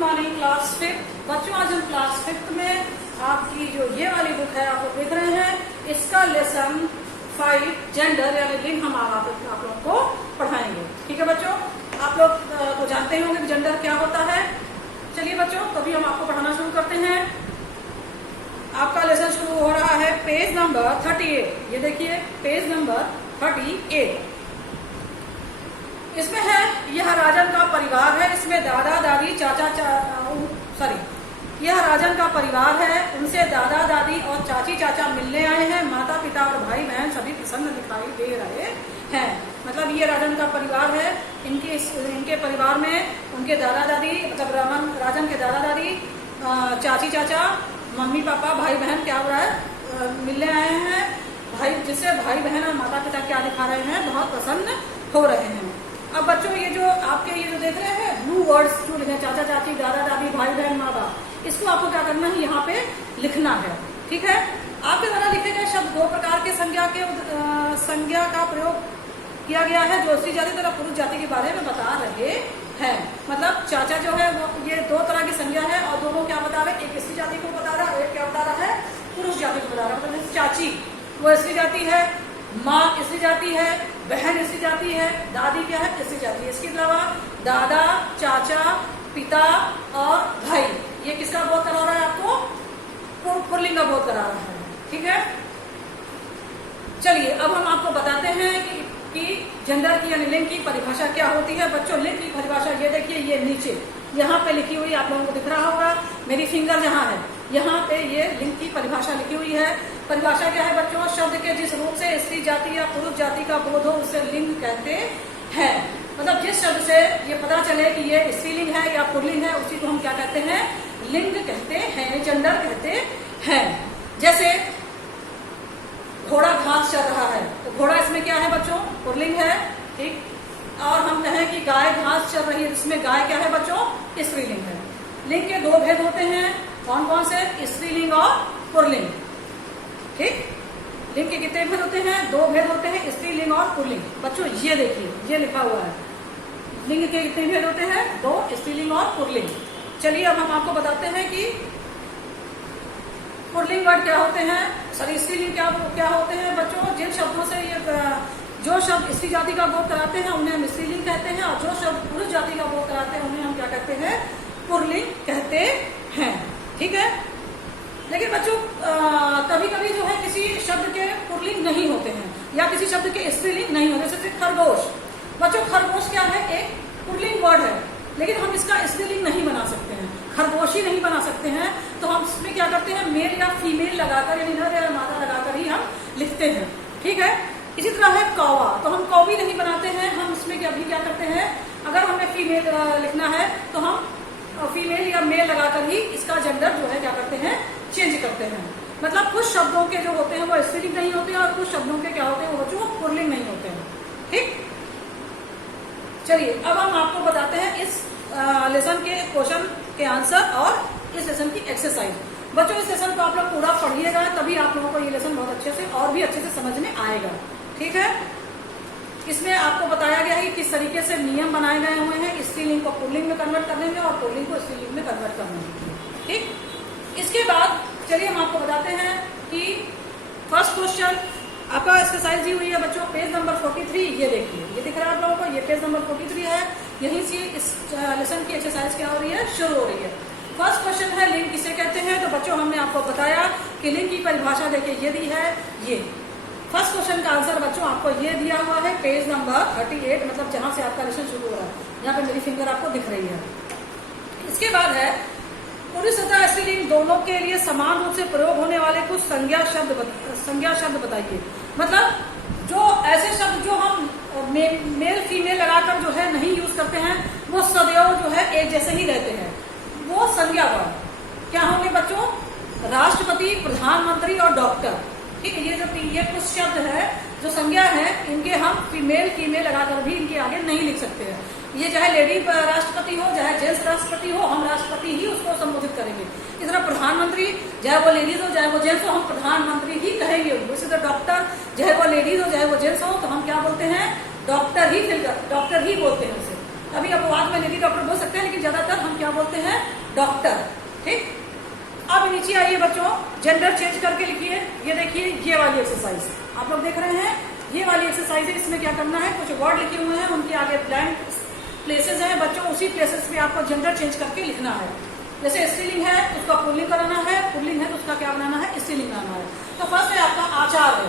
Morning class 5th। बच्चों आज हम क्लास 5th में आपकी जो ये वाली बुक है आप लोग देख रहे हैं, इसका लेसन 5 जेंडर यानी लिंग हम आप लोगों को पढ़ाएंगे। ठीक है बच्चों, आप लोग तो जानते ही होंगे कि जेंडर क्या होता है। चलिए बच्चों, तभी हम आपको पढ़ाना शुरू करते हैं। आपका लेसन शुरू हो रहा है पेज नंबर 38। ये देखिए पेज नंबर 38। इसमें है यह राजन का परिवार है। इसमें दादा दादी यह राजन का परिवार है। उनसे दादा दादी और चाची चाचा मिलने आए हैं। माता पिता और भाई बहन सभी प्रसन्न दिखाई दे रहे हैं। मतलब ये राजन का परिवार है। इनके परिवार में उनके दादा दादी मतलब राजन के दादा दादी, चाची चाचा, मम्मी पापा, भाई बहन क्या हो रहा है, मिलने आए हैं। भाई जिससे भाई बहन और माता पिता क्या दिखा रहे हैं, बहुत प्रसन्न हो रहे हैं। अब बच्चों ये जो आपके ये जो देख रहे हैं ब्लू वर्ड्स जो लिखे चाचा चाची, दादा दादी, भाई बहन, माँ बाप, इसको आपको क्या करना है, यहाँ पे लिखना है। ठीक है, आपके द्वारा लिखे गए शब्द दो प्रकार के संज्ञा का प्रयोग किया गया है जो स्त्री जाति तथा पुरुष जाति के बारे में बता रहे हैं। मतलब चाचा जो है वो ये दो तरह की संज्ञा है और दोनों क्या बता रहे हैं, एक स्त्री जाति को बता रहा है और एक क्या बता रहा है, पुरुष जाति को बता रहा है। मतलब चाची वो स्त्री जाति है, माँ स्त्री जाति है, बहन स्त्री जाति है, दादी क्या है, स्त्री जाति है। इसके अलावा दादा, चाचा, पिता और भाई, ये किसका बोध करा रहा है आपको, पुल्लिंग का बोध करा रहा है। ठीक है, चलिए अब हम आपको बताते हैं कि जेंडर की यानी लिंग की परिभाषा क्या होती है। बच्चों लिंग की परिभाषा ये देखिए, ये नीचे यहाँ पे लिखी हुई आप लोगों को दिख रहा होगा, मेरी फिंगर जहाँ है यहाँ पे ये लिंग की परिभाषा लिखी हुई है। परिभाषा क्या है बच्चों, शब्द के जिस रूप से स्त्री जाति या पुरुष जाति का बोध हो उसे लिंग कहते हैं। मतलब जिस शब्द से ये पता चले कि ये स्त्रीलिंग है या पुल्लिंग है उसी को हम क्या कहते हैं, लिंग कहते हैं, जेंडर कहते हैं। जैसे घोड़ा घास चल रहा है तो घोड़ा इसमें क्या है बच्चों, पुल्लिंग है। ठीक, और हम कहें कि गाय घास चल रही है, इसमें गाय क्या है बच्चों, स्त्रीलिंग है। लिंग के दो भेद होते हैं, कौन कौन से, स्त्रीलिंग और पुल्लिंग। ठीक, लिंग के कितने भेद होते हैं, दो भेद होते हैं, स्त्रीलिंग और पुल्लिंग। बच्चों ये देखिए ये लिखा हुआ है, लिंग के कितने भेद होते हैं, दो, स्त्रीलिंग और पुल्लिंग। चलिए अब हम आपको बताते हैं कि पुल्लिंग वर्ड क्या होते हैं, सॉरी स्त्रीलिंग क्या होते हैं बच्चों। जिन शब्दों से ये जो शब्द स्त्री जाति का बोध कराते हैं उन्हें हम स्त्रीलिंग कहते हैं और जो शब्द पुरुष जाति का बोध कराते हैं उन्हें हम क्या कहते हैं, पुल्लिंग कहते हैं। ठीक है, लेकिन बच्चों कभी कभी जो है किसी शब्द के पुल्लिंग नहीं होते हैं या किसी शब्द के स्त्रीलिंग नहीं होते। जैसे खरगोश, बच्चों खरगोश क्या है, एक पुल्लिंग वर्ड है लेकिन हम इसका स्त्रीलिंग नहीं बना सकते हैं, खरगोश ही नहीं बना सकते हैं। तो हम इसमें क्या करते हैं, मेल या फीमेल लगाकर यानी नर या मादा लगाकर ही हम लिखते हैं। ठीक है, इसी तरह है कौवा, तो हम कौवी नहीं बनाते हैं, हम इसमें क्या करते हैं, अगर हमें फीमेल लिखना है तो हम फीमेल या मेल लगाकर ही इसका जेंडर जो है क्या करते हैं, चेंज करते हैं। मतलब कुछ शब्दों के जो होते हैं वो स्त्रीलिंग नहीं होते हैं और कुछ शब्दों के क्या होते हैं वो बच्चों पुल्लिंग नहीं होते हैं। ठीक, चलिए अब हम आपको बताते हैं इस लेसन के क्वेश्चन के आंसर और इस लेसन की एक्सरसाइज। बच्चों इस लेसन को आप लोग पूरा पढ़िएगा तभी आप लोगों को ये लेसन बहुत अच्छे से और भी अच्छे से समझ में आएगा। ठीक है, इसमें आपको बताया गया है कि किस तरीके से नियम बनाए गए हुए हैं स्त्रीलिंग को पुल्लिंग में कन्वर्ट करने में और पुल्लिंग को स्त्रीलिंग में कन्वर्ट करने में। ठीक, इसके बाद चलिए हम आपको बताते हैं कि फर्स्ट क्वेश्चन आपका एक्सरसाइज दी हुई है बच्चों पेज नंबर 43। ये देखिए ये दिख रहा है आप लोगों को, ये पेज नंबर 43 है। यहीं से इस लेसन की एक्सरसाइज क्या हो रही है, शुरू हो रही है। फर्स्ट क्वेश्चन है लिंग किसे कहते हैं। तो बच्चों हमने आपको बताया कि लिंग की परिभाषा देखिए ये दी है। ये फर्स्ट क्वेश्चन का आंसर बच्चों आपको ये दिया हुआ है पेज नंबर 38, मतलब जहां से आपका लेसन शुरू हो रहा है। यहाँ पे मेरी फिंगर आपको दिख रही है। इसके बाद है पुरुष तथा स्त्रीलिंग दोनों के लिए समान रूप से प्रयोग होने वाले कुछ संज्ञा शब्द बताइए। मतलब जो ऐसे शब्द जो हम मेल फीमेल लगाकर जो है नहीं यूज करते हैं वो सदैव जो है एक जैसे ही रहते हैं, वो संज्ञा वर्ड क्या होंगे बच्चों, राष्ट्रपति, प्रधानमंत्री और डॉक्टर। ठीक है, ये कुछ शब्द है जो संज्ञा है, इनके हम फीमेल लगाकर भी इनके आगे नहीं लिख सकते हैं। ये चाहे लेडी राष्ट्रपति हो चाहे जेंट्स राष्ट्रपति हो, हम राष्ट्रपति ही उसको संबोधित करेंगे। इस तरह प्रधानमंत्री चाहे वो लेडीज हो चाहे वो जेंट्स हो, हम प्रधानमंत्री ही कहेंगे उनको। इसी तरह डॉक्टर चाहे वो लेडीज हो चाहे वो जेंट्स हो तो हम क्या बोलते हैं, डॉक्टर ही बोलते हैं उसे। अभी अपवाद में लेडी डॉक्टर बोल सकते हैं, लेकिन ज्यादातर हम क्या बोलते हैं, डॉक्टर। ठीक, अब नीचे आइए बच्चों, जेंडर चेंज करके लिखिए। ये देखिए ये वाली एक्सरसाइज आप लोग देख रहे हैं, ये वाली एक्सरसाइज है। इसमें क्या करना है, कुछ वर्ड लिखे हुए हैं, उनके आगे ब्लैंक प्लेसेस हैं बच्चों, उसी प्लेसेस पे आपको जेंडर चेंज करके लिखना है। जैसे स्त्रीलिंग है तो उसका पुल्लिंग कराना है, पुल्लिंग है तो उसका क्या बनाना है, स्त्रीलिंग बनाना है। तो फर्स्ट है आपका आचार्य,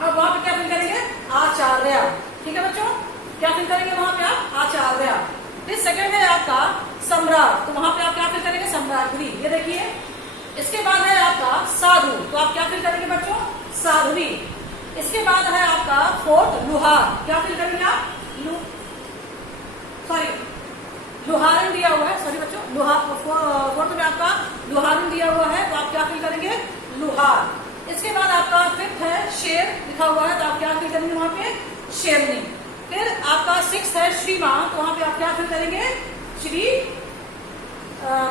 अब वहां पे क्या फिल करेंगे, आचार्य। ठीक है बच्चों, क्या फिल करेंगे वहां पे आप, आचार्य। फिर सेकंड है आपका सम्राट, तो वहां पे आप क्या फिल करेंगे, सम्राज्ञी। ये देखिए, इसके बाद है आपका साधु, तो आप क्या फिल करेंगे बच्चों, साध्वी। इसके बाद है आपका फोर्थ लुहार, क्या फिल करेंगे आप, लुहारन दिया हुआ है, सॉरी बच्चों, फोर्थ में आपका लुहारन दिया हुआ है, तो आप क्या फिल करेंगे, लुहार। इसके बाद आपका फिफ्थ है शेर लिखा हुआ है, तो आप क्या फिल करेंगे वहां पे, शेरनी। फिर आपका सिक्स है श्रीमान, तो वहां पे आप क्या फिल करेंगे, श्री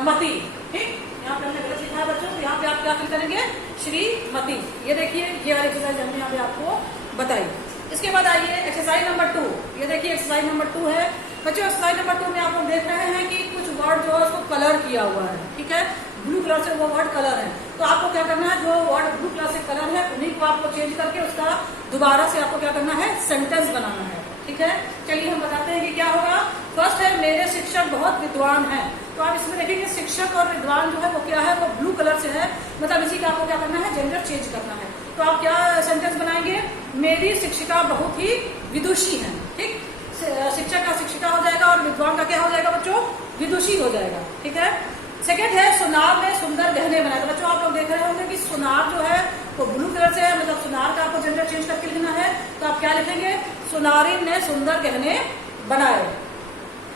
मती। ठीक, यहाँ पे हमने गलत लिखा है बच्चों, तो यहाँ पे आप क्या फिल करेंगे, श्रीमती। ये देखिए ये वाली एक्सरसाइज हमने यहाँ पे आपको बताई। इसके बाद आइए एक्सरसाइज नंबर 2। ये देखिए एक्सरसाइज नंबर 2 है बच्चों। एक्सरसाइज नंबर 2 में आप लोग देख रहे हैं कि कुछ वर्ड जो है उसको कलर किया हुआ है। ठीक है, ब्लू कलर से वो वर्ड कलर है, तो आपको क्या करना है, जो वर्ड ब्लू कलर से कलर है उन्हीं को आपको चेंज करके उसका दोबारा से आपको क्या करना है, सेंटेंस बनाना है। ठीक है, चलिए हम बताते हैं कि क्या होगा। फर्स्ट है मेरे शिक्षक बहुत विद्वान हैं, तो आप इसमें देखेंगे शिक्षक और विद्वान जो है वो क्या है, वो ब्लू कलर से है, मतलब इसी का आपको क्या करना है, जेंडर चेंज करना है। तो आप क्या सेंटेंस बनाएंगे, मेरी शिक्षिका बहुत ही विदुषी है। ठीक, शिक्षक का शिक्षिका हो जाएगा और विद्वान का क्या हो जाएगा बच्चों, विदुषी हो जाएगा। ठीक है, सेकंड है सुनार ने सुंदर गहने बनाए, तो बच्चों आप लोग देख रहे होंगे कि सुनार जो है वो ब्लू कलर से है, मतलब सुनार का आपको जेंडर चेंज करके लिखना है, तो आप क्या लिखेंगे, सुनारिन ने सुंदर गहने बनाए।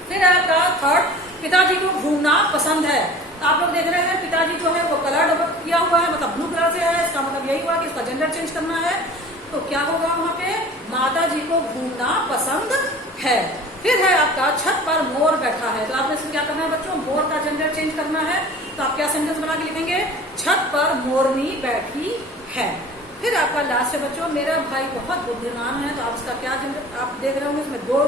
फिर आपका थर्ड, पिताजी को घूमना पसंद है, तो आप लोग देख रहे हैं पिताजी जो है वो कलर किया हुआ है, मतलब ब्लू कलर से है, इसका मतलब यही हुआ कि इसका जेंडर चेंज करना है, तो क्या होगा वहां पे, माता जी को घूमना पसंद है। फिर है आपका छत पर मोर बैठा है, तो आपने इसमें क्या करना है बच्चों, मोर का जेंडर चेंज करना है, तो आप क्या सेंटेंस बना के लिखेंगे, छत पर मोरनी बैठी है। फिर आपका लास्ट है बच्चों, मेरा भाई बहुत बुद्धिमान है, तो आप इसका क्या जेंडर, आप देख रहे होंगे इसमें दो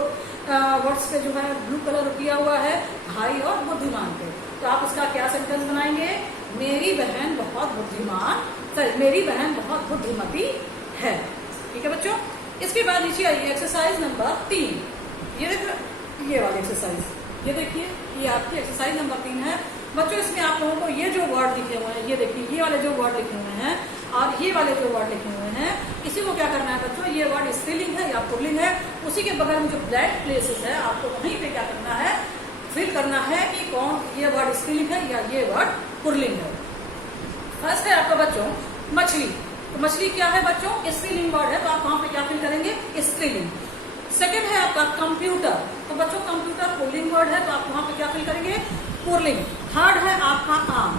वर्ड्स पे जो है ब्लू कलर किया हुआ है, भाई और बुद्धिमान पे, तो आप इसका क्या सेंटेंस बनाएंगे, मेरी बहन बहुत बुद्धिमान, सॉरी मेरी बहन बहुत बुद्धिमती है। ठीक है बच्चों, इसके बाद नीचे आइए एक्सरसाइज नंबर 3। ये देखो ये वाली एक्सरसाइज, ये देखिए ये आपकी एक्सरसाइज नंबर 3 है बच्चों। इसमें आप लोगों को ये जो वर्ड लिखे हुए हैं, ये देखिए ये वाले जो वर्ड लिखे हुए हैं और ये वाले जो वर्ड लिखे हुए हैं, इसी को क्या करना है बच्चों, ये वर्ड स्त्रीलिंग है या पुल्लिंग है, उसी के बगल में जो ब्लैंक प्लेसेस है आपको वहीं पे क्या करना है, फिल करना है कि कौन ये वर्ड स्त्रीलिंग है या ये वर्ड पुल्लिंग है। फर्स्ट है आपका बच्चों मछली, तो मछली क्या है बच्चों, स्त्रीलिंग वर्ड है, तो आप वहां पे क्या फिल करेंगे, स्त्रीलिंग। सेकंड है आपका कंप्यूटर, तो बच्चों कंप्यूटर पुल्लिंग वर्ड है, तो आप वहां पे क्या फिल करेंगे, पुल्लिंग। थर्ड है आपका आम,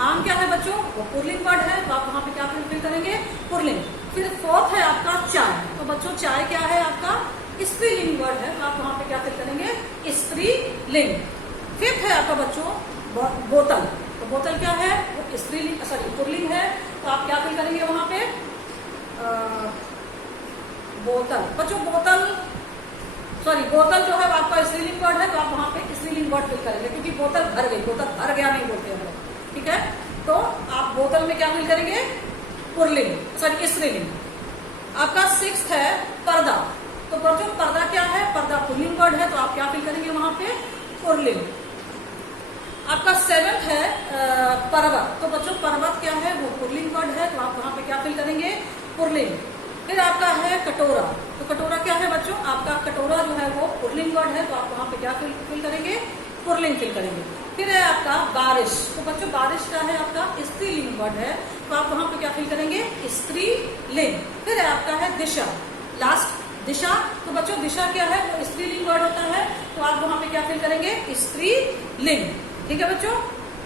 आम क्या है बच्चों, वो पुल्लिंग वर्ड है, तो आप वहां पे क्या फिल करेंगे, पुल्लिंग। फिर फोर्थ है आपका चाय, तो बच्चों चाय क्या है आपका, स्त्रीलिंग वर्ड है, तो आप वहां पे क्या फिल करेंगे, स्त्रीलिंग। फिफ्थ है आपका बच्चों बोतल, तो बोतल क्या है, वो स्त्रीलिंग सॉरी पुल्लिंग है, तो आप क्या फिल करेंगे वहां पे, बोतल। बच्चों बोतल सॉरी बोतल जो है आपका स्त्रीलिंग वर्ड है, तो आप वहां पे स्त्रीलिंग वर्ड फिल करेंगे, क्योंकि बोतल भर गई, बोतल भर गया नहीं बोलते हैं। ठीक है, तो आप बोतल में क्या फिल करेंगे, पुल्लिंग सॉरी स्त्रीलिंग। आपका सिक्स्थ है पर्दा, तो बच्चों पर्दा क्या है, पर्दा पुल्लिंग वर्ड है, तो आप क्या फिल करेंगे वहां पे, पुल्लिंग। आपका सेवेंथ है पर्वत, तो बच्चों पर्वत क्या है, वो पुल्लिंग वर्ड है, तो आप वहां पे क्या फिल करेंगे, पुल्लिंग। फिर आपका है कटोरा, तो कटोरा क्या है बच्चों, आपका कटोरा जो है वो पुल्लिंग वर्ड है, तो आप वहां पे क्या फिल करेंगे, पुल्लिंग फिल करेंगे। फिर है आपका बारिश, तो बच्चों बारिश क्या है आपका स्त्रीलिंग वर्ड है, तो आप वहां पे क्या फिल करेंगे, स्त्रीलिंग। फिर है आपका है दिशा, लास्ट दिशा, तो बच्चों दिशा क्या है, वो स्त्रीलिंग वर्ड होता है, तो आप वहां पे क्या फिल करेंगे, स्त्रीलिंग। ठीक है बच्चों,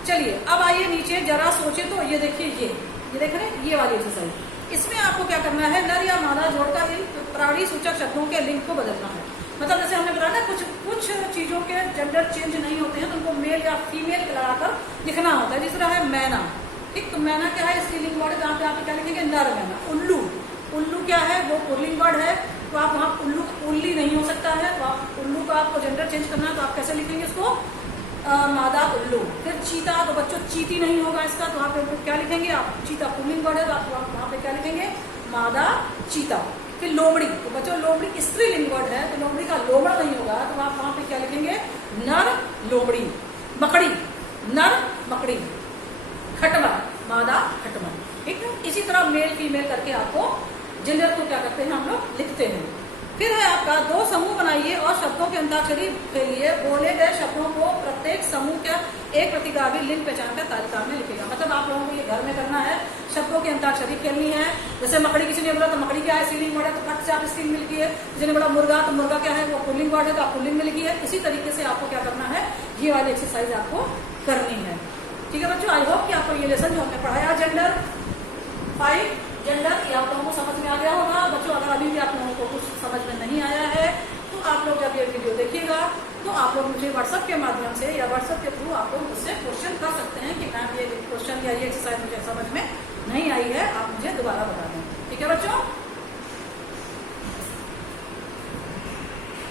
चलिए अब आइए नीचे जरा सोचे, तो ये देखिए ये देख रहे हैं ये वाली एक्सरसाइज, इसमें आपको क्या करना है, नर या मादा जोड़कर इन प्राणी सूचक शब्दों के लिंग को बदलना है। मतलब जैसे हमने बताया ना कुछ चीजों के जेंडर चेंज नहीं होते हैं, तो उनको मेल या फीमेल लगाकर लिखना होता है। जिस तरह है मैना, ठीक, तो मैना क्या है स्त्रीलिंग वर्ड, जहाँ पे आप क्या लिखेंगे, नर मैना। उल्लू, उल्लू क्या है, वो पुल्लिंग वर्ड है, तो आप वहाँ उल्ली नहीं हो सकता है, तो आप उल्लू का आपको जेंडर चेंज करना है तो आप कैसे लिखेंगे इसको, मादा उल्लू। फिर चीता, तो बच्चों चीटी नहीं होगा इसका, तो वहाँ पे क्या लिखेंगे आप, चीता पुल्लिंग वर्ड है तो आप वहाँ पे क्या लिखेंगे, मादा चीता। फिर लोमड़ी, तो बच्चों लोमड़ी स्त्रीलिंग वर्ड है तो लोमड़ी का लोमड़ा नहीं होगा, तो आप वहाँ पे क्या लिखेंगे, नर लोमड़ी। मकड़ी, नर मकड़ी। खटमल, मादा खटमल। ठीक है, इसी तरह मेल फीमेल करके आपको जेंडर को क्या करते हैं हम लोग लिखते हैं। फिर है आपका 2 समूह बनाइए और शब्दों की अंताक्षरी खेलिए। बोले गए शब्दों को प्रत्येक समूह का एक प्रतिगामी लिंग पहचान कर तालिका में लिखेगा। मतलब आप लोगों को ये घर में करना है, शब्दों की अंताक्षरी खेलनी है। जैसे मकड़ी, किसी ने बोला तो मकड़ी क्या है, स्त्रीलिंग वर्ड है तो फट से आप स्त्रीलिंग में लिखिए। किसी ने बोला मुर्गा, तो मुर्गा क्या है, वो पुल्लिंग वर्ड है तो आप पुल्लिंग में लिखिए। इसी तरीके से आपको क्या करना है, ये वाली एक्सरसाइज आपको करनी है। ठीक है बच्चों, आई होप कि आपको ये लेसन जो हमने पढ़ाया जेंडर 5 जेंडर, ये आप लोगों को समझ में आ गया होगा। बच्चों अगर अभी भी आप लोगों को कुछ समझ में नहीं आया है तो आप लोग जब ये वीडियो देखिएगा तो आप लोग मुझे व्हाट्सएप के माध्यम से या व्हाट्सएप के थ्रू आप लोग मुझसे क्वेश्चन कर सकते हैं कि मैम ये क्वेश्चन या ये एक्सरसाइज मुझे समझ